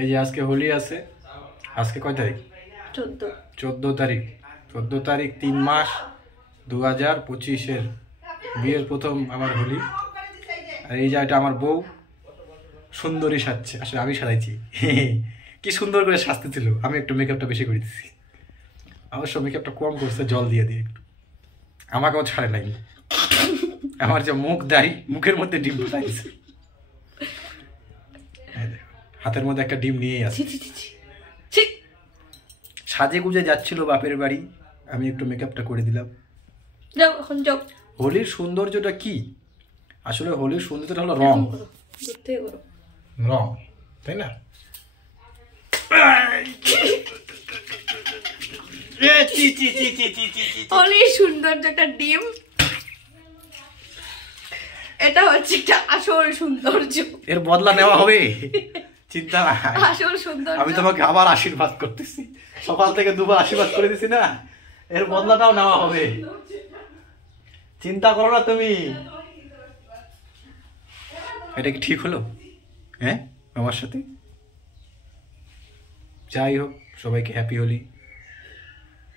এই যে আজকে হোলি আছে, আজকে কয় তারিখ? 14 তারিখ। 14 তারিখ 3 মাস 2025-এর বিয়ের প্রথম আমার হোলি। আর এই যে এটা আমার বউ সুন্দরী সাজছে, আসলে আমি সাজাইছি। কি সুন্দর করে সাজতে ছিল, আমি একটু মেকআপটা বেশি করে দিচ্ছি। অবশ্য মেকআপটা কম করছে, জল দিয়ে দিয়ে একটু। আমাকেও ছাড়ে নাই, আমার যে মুখ দাড়ি, মুখের মধ্যে ডিম ফুটাইছে। হাতের মধ্যে একটা ডিম নিয়েই আছে। সাজে গুজে যাচ্ছিল বাপের বাড়ি, আমি একটু মেকআপটা করে দিলাম। যাও এখন যাও। হোলির সৌন্দর্যটা কি? আসলে হোলির সৌন্দর্যটা হলো রং, রং, তাই না? হোলির সৌন্দর্যটা ডিম, এটা হচ্ছে একটা আসল সৌন্দর্য। এর বদলা নেওয়া হবে, চিন্তা নাই। আসল সৌন্দর্য আমি তোমাকে আবার আশীর্বাদ করতেছি, সকাল থেকে দুবার আশীর্বাদ করে দিছি না, এর বদলাটাও নেওয়া হবে, চিন্তা করো না তুমি। এটা কি ঠিক হলো? হ্যাঁ, আমার সাথে। যাই হোক, সবাইকে হ্যাপি হোলি।